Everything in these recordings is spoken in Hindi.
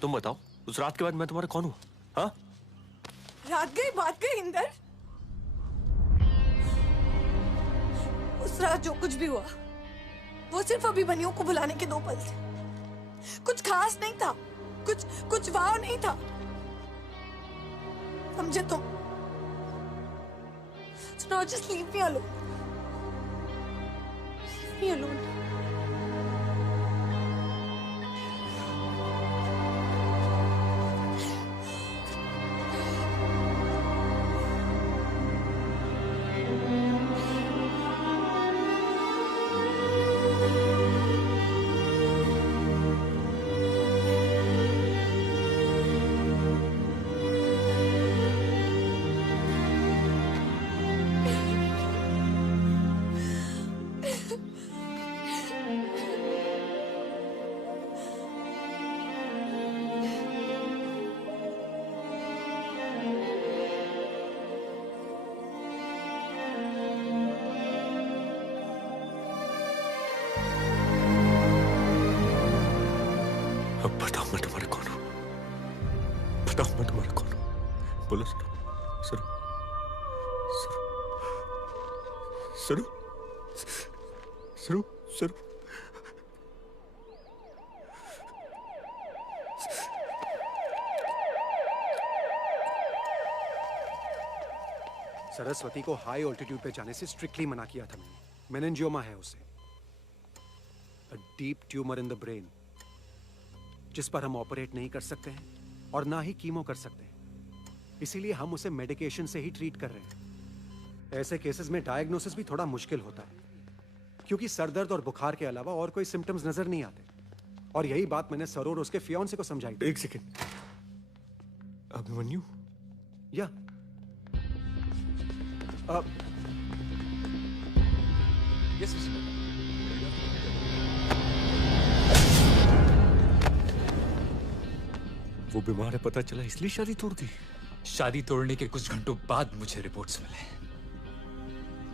तुम बताओ, उस रात के बाद मैं तुम्हारा कौन हूँ? हाँ? रात गई बात गई इंदर। उस रात जो कुछ भी हुआ वो सिर्फ अभिमन्यु को बुलाने के 2 पल थे। कुछ खास नहीं था, कुछ वाव नहीं था, समझे तुम? So now just leave me alone. Leave me alone. अब बताओ मैं तुम्हारा कौन हूँ? बताओ मैं तुम्हारा कौन हूँ? बोलो सुनो, सुनो, सुनो, सुनो, सुनो, सुनो। सरस्वती को हाई ऑल्टीट्यूड पे जाने से स्ट्रिक्टली मना किया था मैंने। मेनिंजियोमा है उसे, a deep tumour in the brain, जिस पर हम ऑपरेट नहीं कर सकते हैं और ना ही कीमो कर सकते हैं। इसीलिए हम उसे मेडिकेशन से ही ट्रीट कर रहे हैं। ऐसे केसेस में डायग्नोसिस भी थोड़ा मुश्किल होता है, क्योंकि सरदर्द और बुखार के अलावा और कोई सिम्टम्स नजर नहीं आते। और यही बात मैंने सर और उसके फियांसे को समझाई। एक सेकेंड, अभिमन्यु? या यस वो बीमार है पता चला, इसलिए शादी तोड़ दी? शादी तोड़ने के कुछ घंटों बाद मुझे रिपोर्ट्स मिले।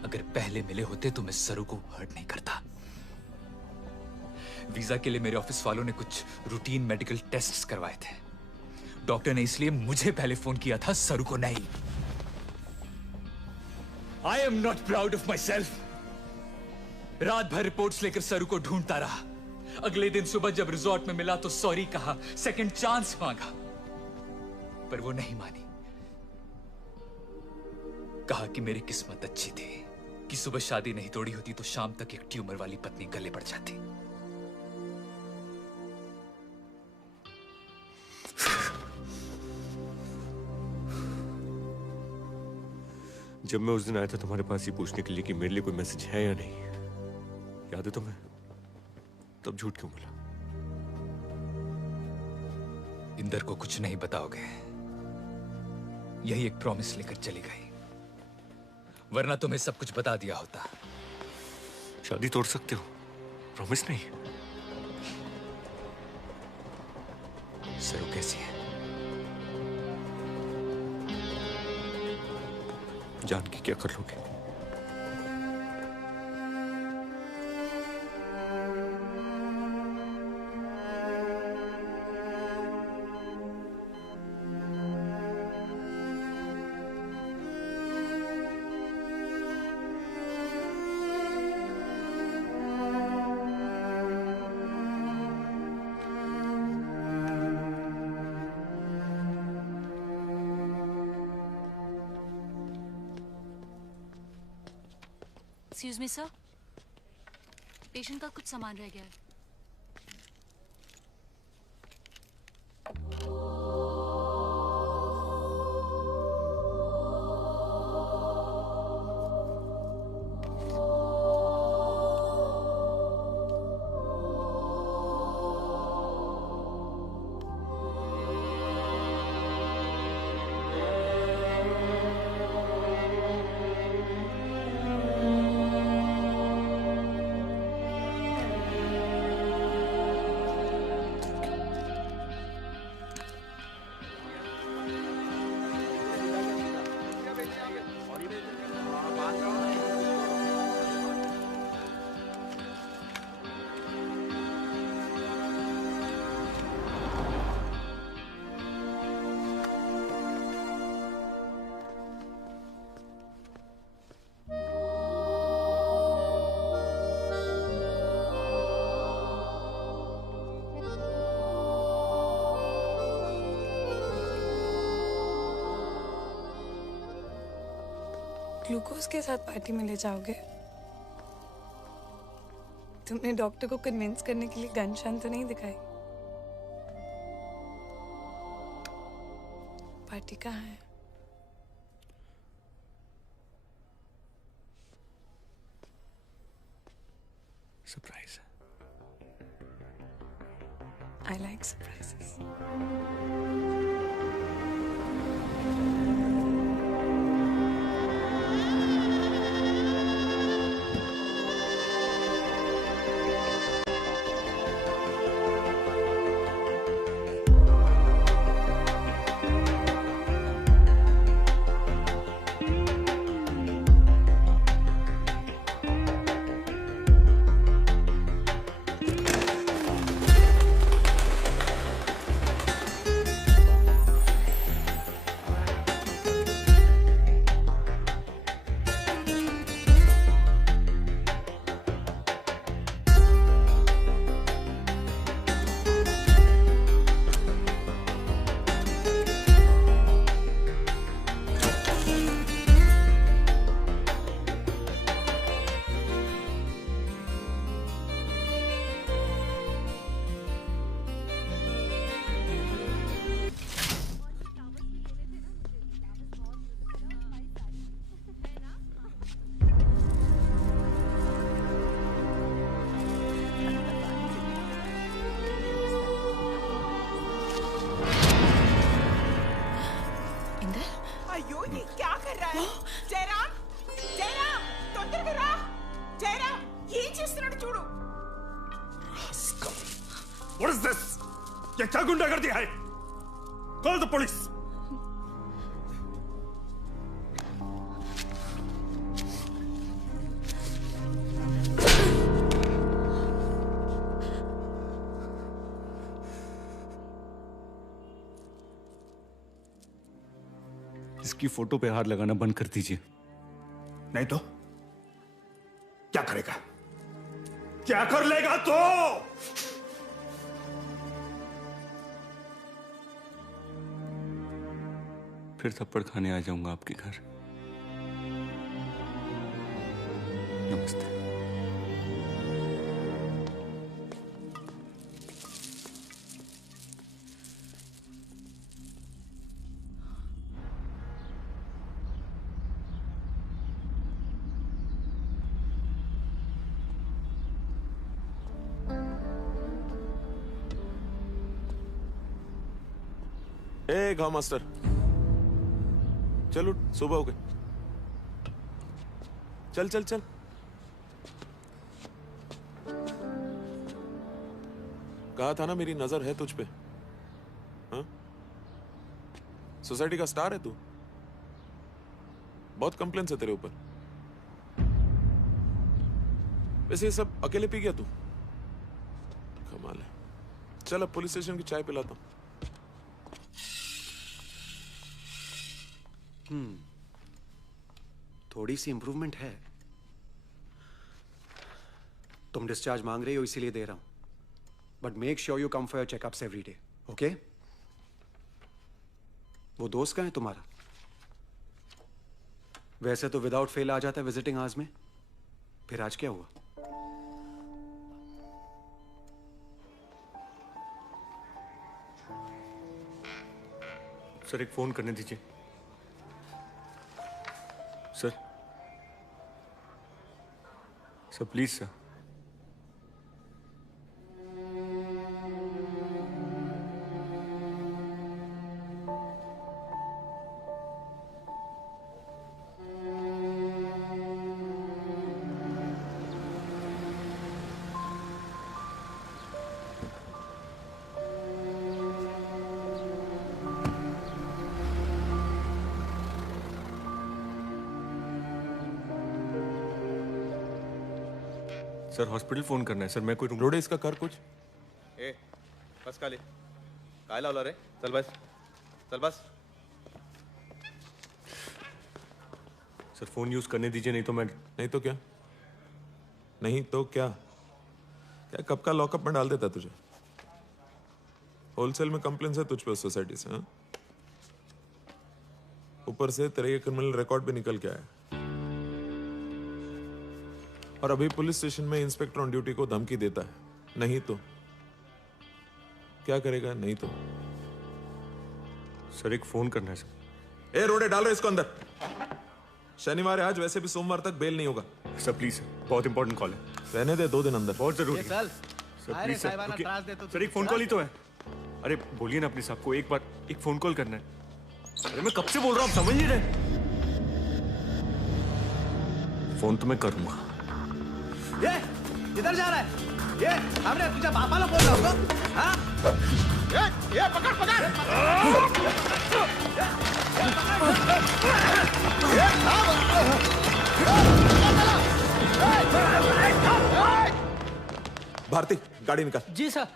अगर पहले मिले होते तो मैं सरू को हर्ट नहीं करता। वीजा के लिए मेरे ऑफिस वालों ने कुछ रूटीन मेडिकल टेस्ट्स करवाए थे। डॉक्टर ने इसलिए मुझे पहले फोन किया था, सरू को नहीं। I am not proud of my self. रात भर रिपोर्ट्स लेकर सरू को ढूंढता रहा। अगले दिन सुबह जब रिजॉर्ट में मिला तो सॉरी कहा, सेकंड चांस मांगा, पर वो नहीं मानी। कहा कि मेरी किस्मत अच्छी थी कि सुबह शादी नहीं तोड़ी होती तो शाम तक एक ट्यूमर वाली पत्नी गले पड़ जाती। जब मैं उस दिन आया था तुम्हारे पास ये पूछने के लिए कि मेरे लिए कोई मैसेज है या नहीं, याद है तुम्हें? तब झूठ क्यों बोला? इंदर को कुछ नहीं बताओगे, यही एक प्रॉमिस लेकर चली गई, वरना तुम्हें सब कुछ बता दिया होता। शादी तोड़ सकते हो, प्रॉमिस नहीं। सरू कैसी है? जान के क्या कर लोगे? एक्सक्यूज मी सर, पेशेंट का कुछ सामान रह गया है। ग्लूकोज के साथ पार्टी में ले जाओगे? तुमने डॉक्टर को कन्विंस करने के लिए गन शान तो नहीं दिखाई? पार्टी कहाँ है? सरप्राइज। I like surprises. अयो ये क्या कर रहा है? जयराम, जयराम, తొందరగా జయరామ్ ఏం చేస్తున్నాడు చూడు. What is this? ये क्या गुंडागर्दी है? Call the police. इसकी फोटो पे हाथ लगाना बंद कर दीजिए। नहीं तो क्या करेगा? क्या कर लेगा तो? फिर थप्पड़ खाने आ जाऊंगा आपके घर। नमस्ते। ए घाव मास्टर, चल उठ, सुबह हो गई। चल चल चल। कहा था ना मेरी नजर है तुझ पे। हाँ? सोसाइटी का स्टार है तू। बहुत कंप्लेंट्स है तेरे ऊपर। वैसे ये सब अकेले पी गया तू? कमाल है। चल अब पुलिस स्टेशन की चाय पिलाता हूं। थोड़ी सी इंप्रूवमेंट है। तुम डिस्चार्ज मांग रही हो इसीलिए दे रहा हूं, but make sure you come for your checkups every day, okay? वो दोस्त कहाँ है तुम्हारा? वैसे तो विदाउट फेल आ जाता है विजिटिंग आवर्स में, फिर आज क्या हुआ? सर एक फोन करने दीजिए। Sir sir please sir. Sir hospital phone करना है सर। मैं कोई रूम लोडे इसका कर कुछ। ए बस खाली काय लावला रे? चल बस, चल बस। सर फोन यूज करने दीजिए, नहीं तो मैं। नहीं तो क्या? नहीं तो क्या? क्या कब का लॉकअप में डाल देता तुझे? होलसेल में कंप्लेंट्स है तुझ पे उस सोसाइटी से। हाँ? ऊपर से तेरे ये क्रिमिनल रिकॉर्ड भी निकल के आया। और अभी पुलिस स्टेशन में इंस्पेक्टर ऑन ड्यूटी को धमकी देता है, नहीं तो क्या करेगा? नहीं तो सर एक फोन करना है सर। ए रोडे, डाल रहे इसको अंदर। शनिवार है आज, वैसे भी सोमवार तक बेल नहीं होगा। सर प्लीज सर, बहुत इंपॉर्टेंट कॉल है। रहने दे, 2 दिन अंदर। बहुत जरूरी है सर, प्लीज सर रुकिए। सर एक फोन कॉल ही तो है। अरे बोलिए ना अपने साहब को, एक बार एक फोन कॉल करना है। अरे मैं कब से बोल रहा हूँ, आप समझ नहीं रहे। फोन तो मैं करूंगा। ये किधर जा रहा है? ये हमने तुझे पापा लोग बोल रहा होगा? हाँ? ये पकड़ पकड़! भारती, गाड़ी निकाल। जी सर।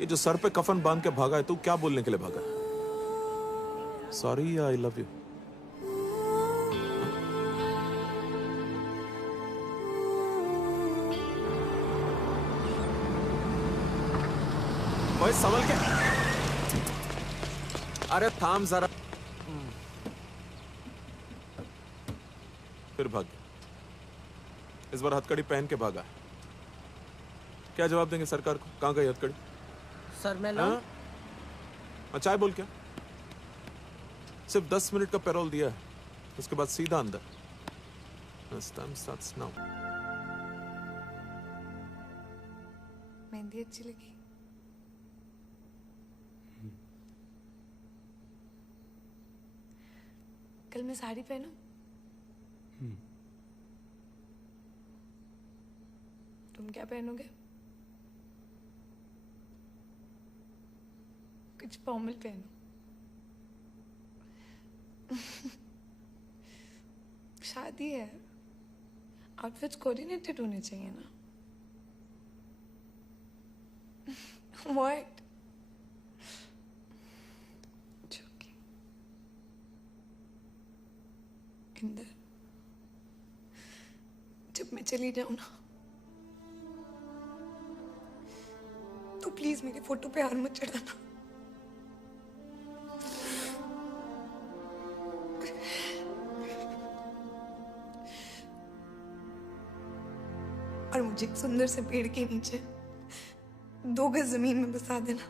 ये जो सर पे कफन बांध के भागा है, तू क्या बोलने के लिए भागा? सॉरी या आई लव यू? ओए संभल के। अरे थाम जरा। फिर भाग गया। इस बार हथकड़ी पहन के भागा। क्या जवाब देंगे सरकार को? कहां गई हथकड़ी? सर मैं लाऊं? चाय बोल क्या? सिर्फ 10 मिनट का पैरोल दिया है, उसके बाद सीधा अंदर। मेहंदी अच्छी लगी। कल मैं साड़ी पहनूं? तुम क्या पहनोगे? कुछ फॉर्मल पहनो। शादी है, आउटफिट्स कोऑर्डिनेटेड होने चाहिए ना। What? Joking. इंदर, जब मैं चली जाऊं ना, तो प्लीज मेरी फोटो पे हार मत चढ़ाना। और मुझे एक सुंदर से पेड़ के नीचे 2 गज जमीन में बसा देना।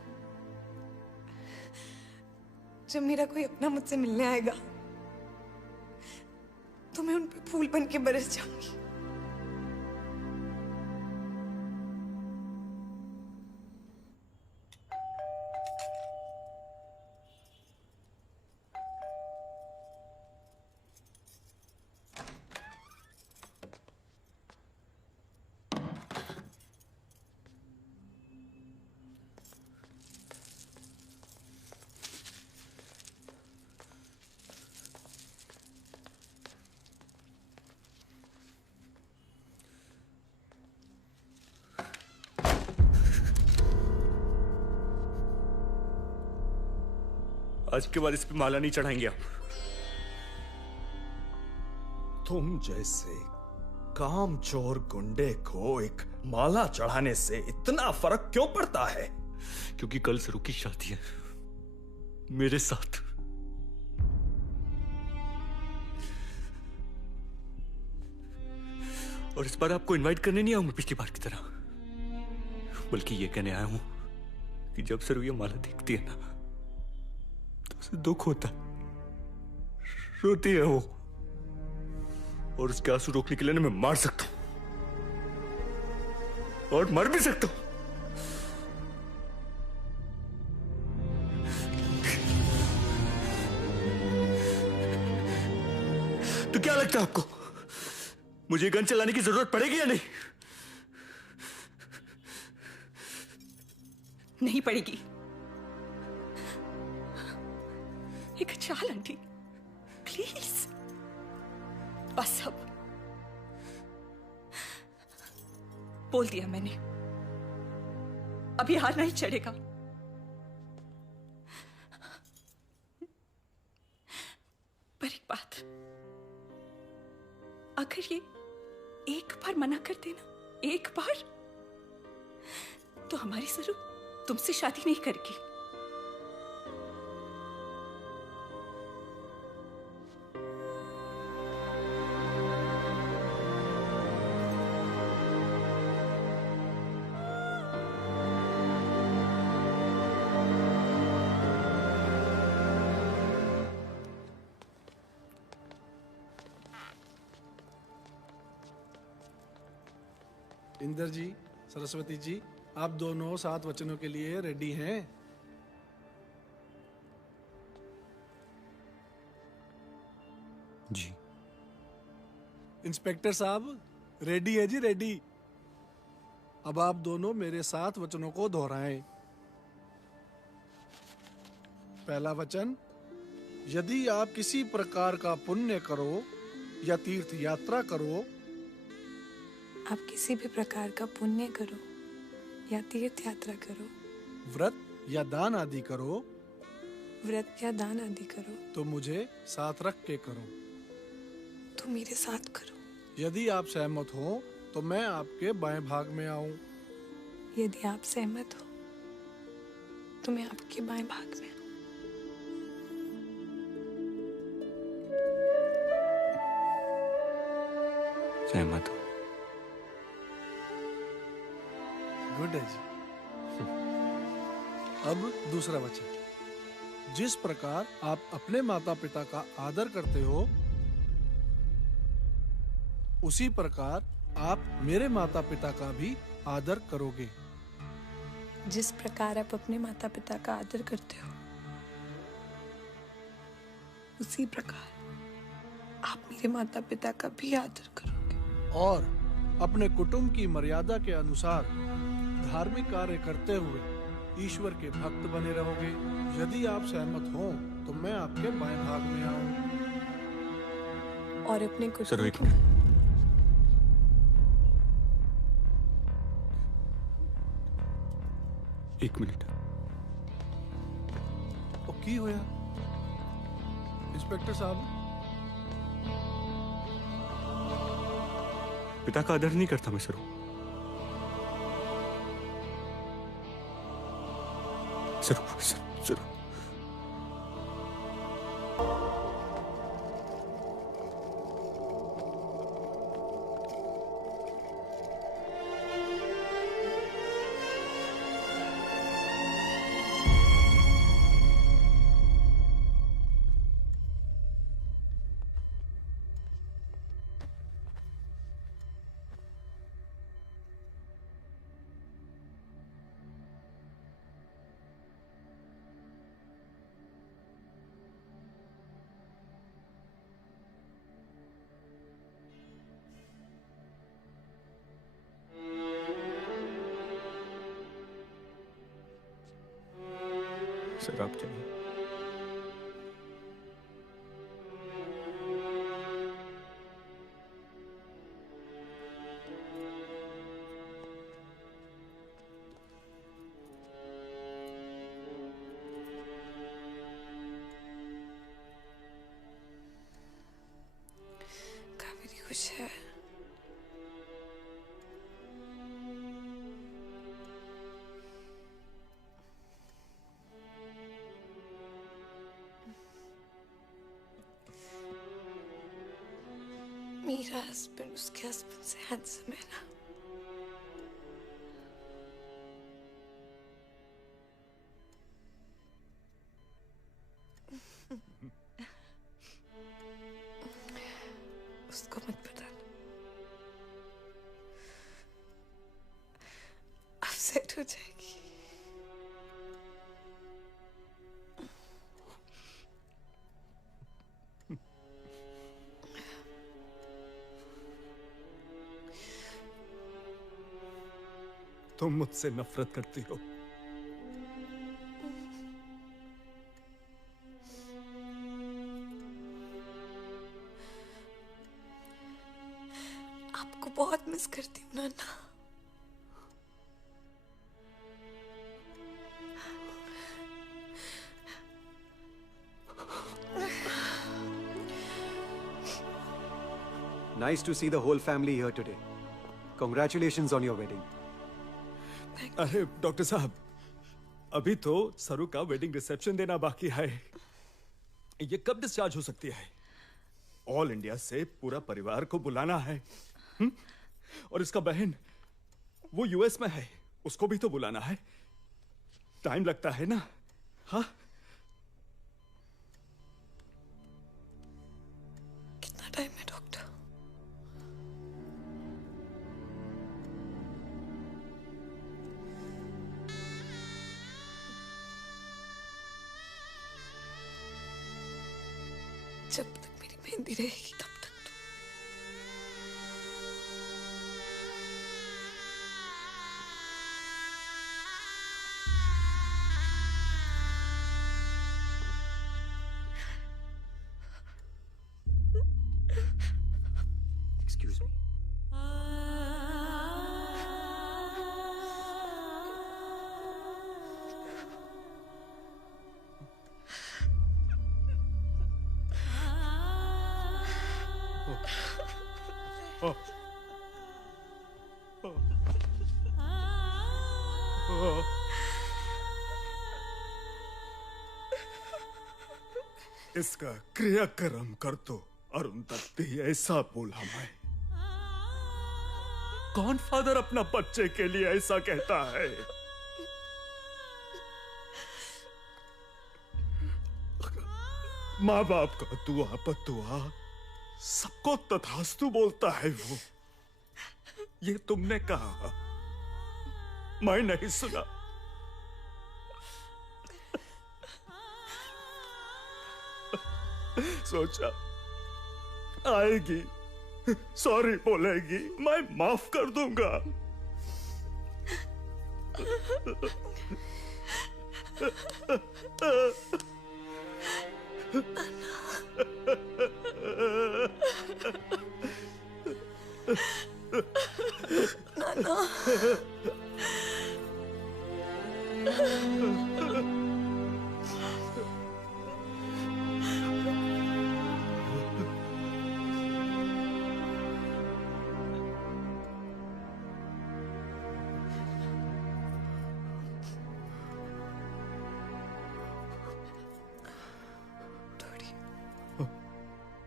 जब मेरा कोई अपना मुझसे मिलने आएगा तो मैं उन पे फूल बन के बरस जाऊंगी। आज के बाद इस पे माला नहीं चढ़ाएंगे आप। तुम जैसे कामचोर गुंडे को एक माला चढ़ाने से इतना फर्क क्यों पड़ता है? क्योंकि कल सरू की शादी है मेरे साथ। और इस बार आपको इनवाइट करने नहीं आऊंगा पिछली बार की तरह, बल्कि ये कहने आया हूं कि जब सरू ये माला देखती है ना तो उसे दुख होता है, रोती है वो, और उसके आंसू रोकने के लिए ना मैं मार सकता हूं और मर भी सकता हूं। तो क्या लगता है आपको, मुझे गन चलाने की जरूरत पड़ेगी या नहीं? नहीं पड़ेगी। एक चाल आंटी, प्लीज बस अब बोल दिया मैंने, अभी हार नहीं चढ़ेगा। पर एक बात, अगर ये एक बार मना कर देना, एक बार, तो हमारी सरू तुमसे शादी नहीं करेगी। इंदर जी, सरस्वती जी, आप दोनों 7 वचनों के लिए रेडी हैं? जी। इंस्पेक्टर साहब, रेडी है जी, रेडी। अब आप दोनों मेरे 7 वचनों को दोहराएं। पहला वचन, यदि आप किसी प्रकार का पुण्य करो या तीर्थ यात्रा करो, आप किसी भी प्रकार का पुण्य करो या तीर्थ यात्रा करो, व्रत या दान आदि करो, व्रत या दान आदि करो, तो मुझे साथ रख के करो, तो मेरे साथ करो। यदि आप सहमत हो तो मैं आपके बाएं भाग में आऊं। यदि आप सहमत हो तो मैं आपके बाएं भाग में आऊं। सहमत हो। गुड है जी। अब दूसरा वचन, जिस प्रकार आप अपने माता पिता का आदर करते हो, उसी प्रकार आप मेरे माता पिता का भी आदर करोगे। जिस प्रकार आप अपने माता पिता का आदर करते हो, उसी प्रकार आप मेरे माता पिता का भी आदर करोगे। और अपने कुटुंब की मर्यादा के अनुसार धार्मिक कार्य करते हुए ईश्वर के भक्त बने रहोगे। यदि आप सहमत हो तो मैं आपके बाएं भाग में आऊं। और अपने कुटुंब सर एक मिनट। एक मिनट। ओ की होया इंस्पेक्टर साहब? पिता का आदर नहीं करता मैं सरू। सरू सरू सरू सर आप चाहिए। कावेरी खुश है। मेरा हस्बैंड उसके हस्बैंड से हैंडसम है ना? उसको मत बताना। अपसेट हो जाएगी। तुम मुझसे नफरत करती हो। आपको बहुत मिस करती हूँ नाना। Nice to see the whole family here today. Congratulations on your wedding. अरे डॉक्टर साहब, अभी तो सरू का वेडिंग रिसेप्शन देना बाकी है। ये कब डिस्चार्ज हो सकती है? ऑल इंडिया से पूरा परिवार को बुलाना है। और इसका बहन वो यूएस में है, उसको भी तो बुलाना है। टाइम लगता है ना? हाँ, कितना टाइम है डॉक्टर? जब तक मेरी मेहंदी रहेगी तब तक तो। Excuse me. इसका क्रियाक्रम कर दो। अरुंधति ऐसा बोला मैं। कौन फादर अपना बच्चे के लिए ऐसा कहता है? माँ बाप का दुआ पतुआ सबको तथास्तु बोलता है वो। ये तुमने कहा, मैं नहीं सुना। सोचा आएगी, सॉरी बोलेगी, मैं माफ कर दूंगा। नाना।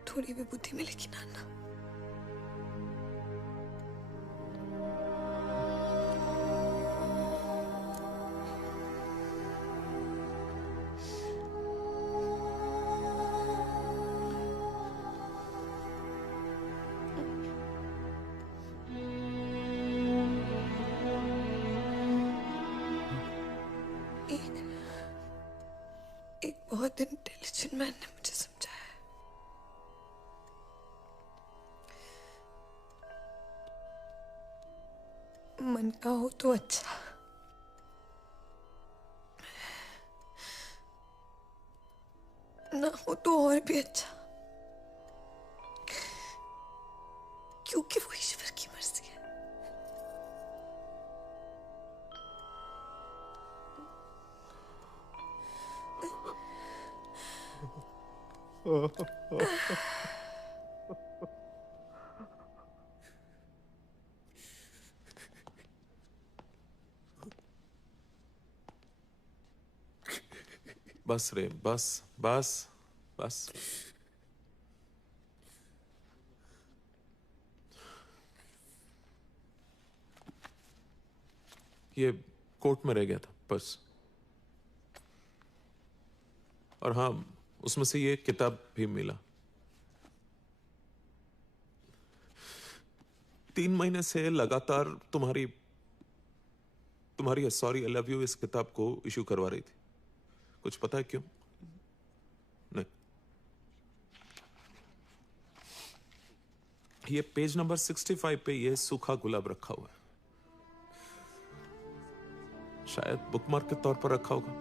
थोड़ी भी बुद्धि मिलेगी नाना। एक बहुत इंटेलिजेंट मैन ने मुझे समझाया। मन का हो तो अच्छा, ना हो तो और भी अच्छा, क्योंकि वो ईश्वर की मर्जी है। बस रे, बस बस बस। ये कोर्ट में रह गया था पर्स। और हाँ, उसमें से ये किताब भी मिला। 3 महीने से लगातार तुम्हारी सॉरी आई लव यू इस किताब को इशू करवा रही थी। कुछ पता है क्यों? नहीं। ये पेज नंबर 65 पे ये सूखा गुलाब रखा हुआ है। शायद बुकमार्क के तौर पर रखा होगा।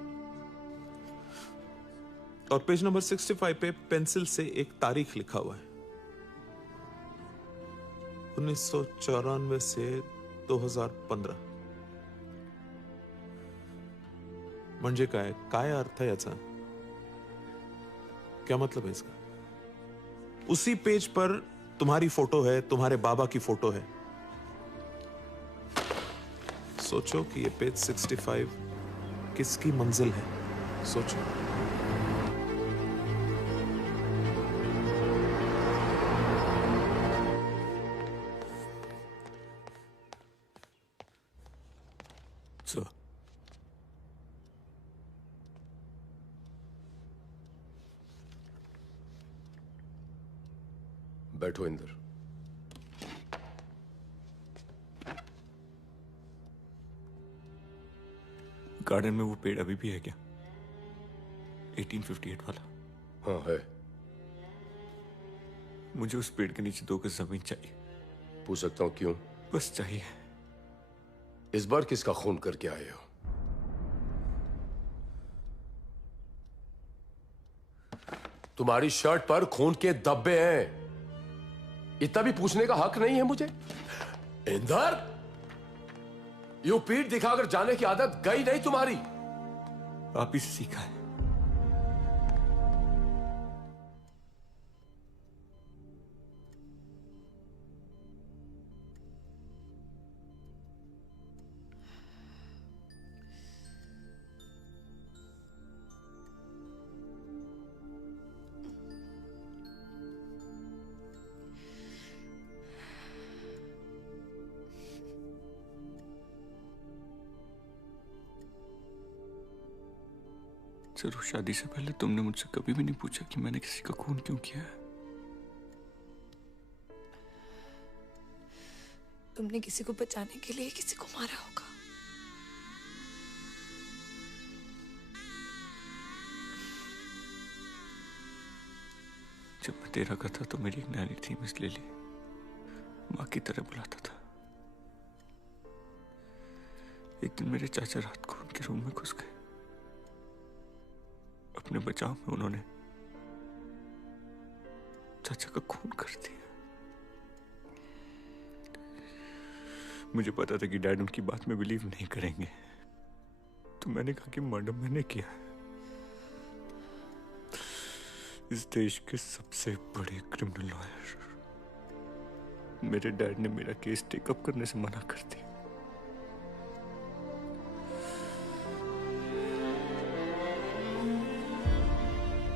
और पेज नंबर 65 पे पेंसिल से एक तारीख लिखा हुआ है, 1994 से 2015। म्हणजे काय अर्थ है याचा? क्या मतलब है इसका? उसी पेज पर तुम्हारी फोटो है, तुम्हारे बाबा की फोटो है। सोचो कि ये पेज 65 किसकी मंजिल है? सोचो। बैठो इंदर। गार्डन में वो पेड़ अभी भी है क्या? 1858 वाला? हाँ है। मुझे उस पेड़ के नीचे 2 गज जमीन चाहिए। पूछ सकता हूँ क्यों? बस चाहिए। इस बार किसका खून करके आए हो? तुम्हारी शर्ट पर खून के धब्बे हैं। इतना भी पूछने का हक नहीं है मुझे? इंदर, यूं पीठ दिखाकर जाने की आदत गई नहीं तुम्हारी। आप ही से सीखा है। जरूर शादी से पहले तुमने मुझसे कभी भी नहीं पूछा कि मैंने किसी का खून क्यों किया है। तुमने किसी को बचाने के लिए किसी को मारा होगा। जब मैं तेरा का था तो मेरी एक नानी थी, मिस लिली, माँ की तरह बुलाता था। एक दिन मेरे चाचा रात को उनके रूम में घुस गए। अपने बचाव में उन्होंने चाचा का खून कर दिया। मुझे पता था कि डैड उनकी बात में बिलीव नहीं करेंगे, तो मैंने कहा कि मर्डर मैंने किया है। इस देश के सबसे बड़े क्रिमिनल लॉयर मेरे डैड ने मेरा केस टेकअप करने से मना कर दिया।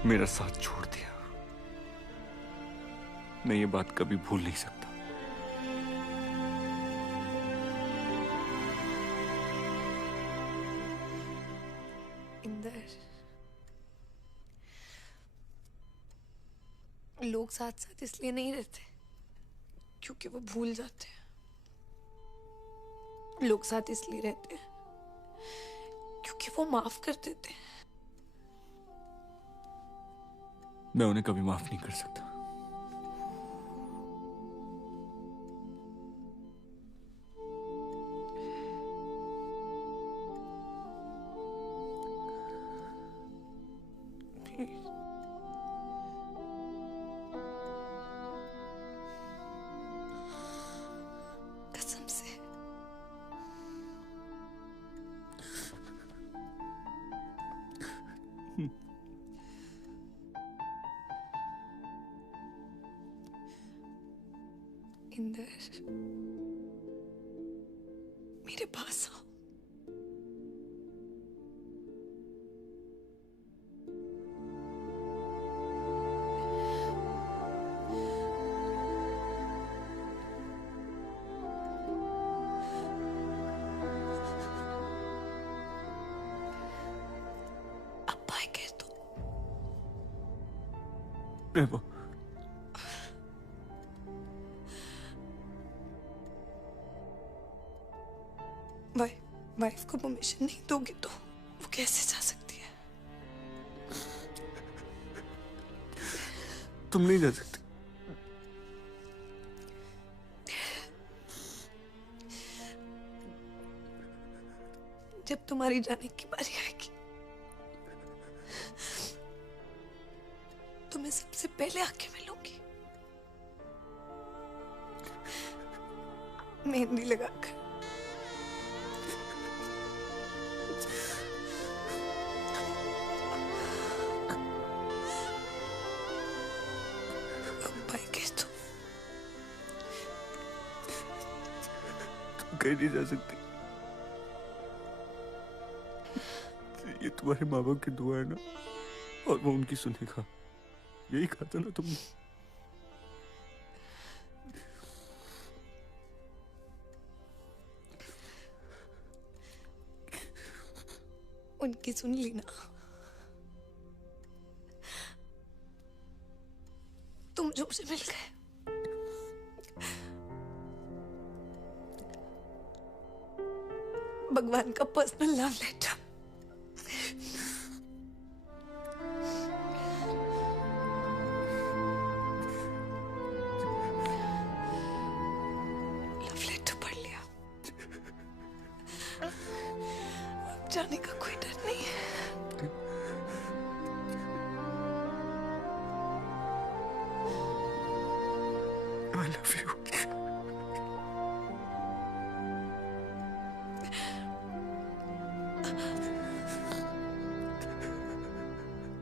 मेरा साथ छोड़ दिया। मैं ये बात कभी भूल नहीं सकता। इंदर, लोग साथ साथ इसलिए नहीं रहते क्योंकि वो भूल जाते हैं। लोग साथ इसलिए रहते हैं क्योंकि वो माफ कर देते हैं। मैं उन्हें कभी माफ नहीं कर सकता। कसम से। इंदर, मेरे पास आओ। नेवर। वाइफ को परमिशन नहीं दोगे तो वो कैसे जा सकती है? तुम नहीं जा सकते। जब तुम्हारी जाने की बारी आएगी तो मैं सबसे पहले आके मिलूंगी, मेहंदी लगाकर। कहीं नहीं जा सकती। ये तुम्हारे माँ बाप की दुआ है ना, और वो उनकी सुनेगा। यही कहा था ना तुमने। उनकी सुन ली ना। तुम जो मुझे मिल गए। भगवान का personal love letter. Love letter पढ़ लिया। अब जाने का कोई डर नहीं है। I love you.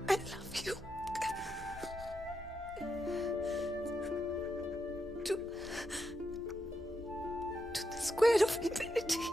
I love you. To the square of infinity.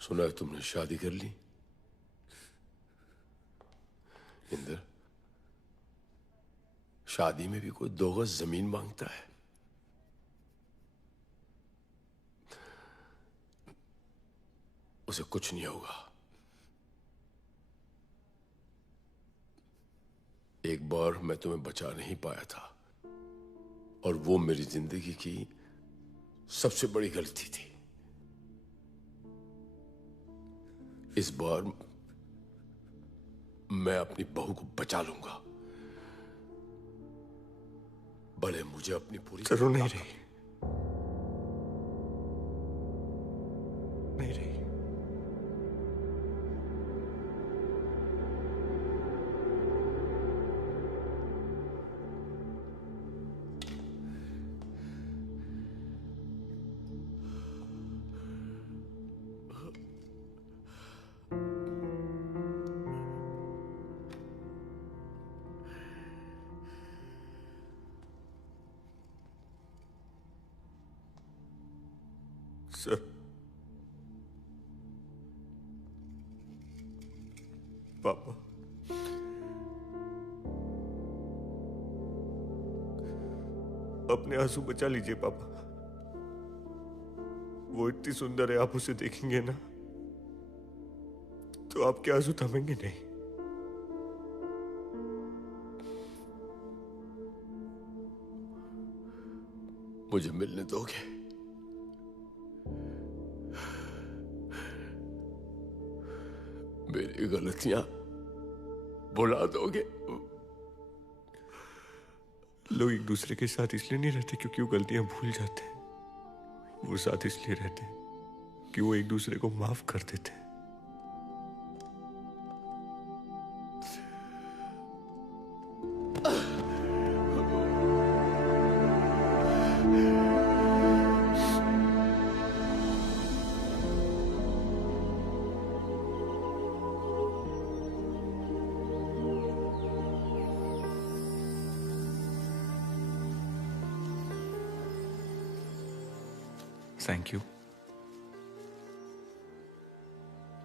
सुना है तुमने शादी कर ली? इंदर, शादी में भी कोई 2 गज जमीन मांगता है। उसे कुछ नहीं होगा। एक बार मैं तुम्हें बचा नहीं पाया था, और वो मेरी जिंदगी की सबसे बड़ी गलती थी। इस बार मैं अपनी बहू को बचा लूंगा, भले मुझे अपनी पूरी जरूर नहीं रही, नहीं रही। सर, पापा, अपने आंसू बचा लीजिए पापा। वो इतनी सुंदर है, आप उसे देखेंगे ना तो आपके आंसू थमेंगे नहीं। मुझे मिलने दोगे? मेरी गलतियां भुला दोगे? लोग एक दूसरे के साथ इसलिए नहीं रहते क्योंकि वो गलतियां भूल जाते हैं। वो साथ इसलिए रहते हैं कि वो एक दूसरे को माफ कर देते हैं। Thank you.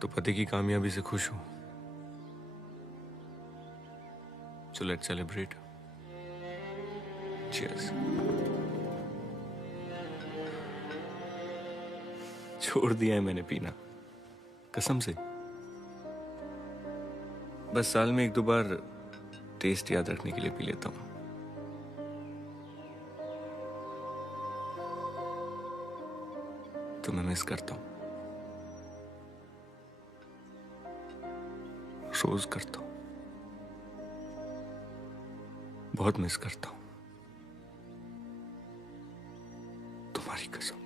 तो पति की कामयाबी से खुश हूं, so let's celebrate. Cheers. छोड़ दिया है मैंने पीना, कसम से। बस साल में 1-2 बार टेस्ट याद रखने के लिए पी लेता हूं। तो मैं मिस करता हूं, रोज करता हूं, बहुत मिस करता हूं, तुम्हारी कसम।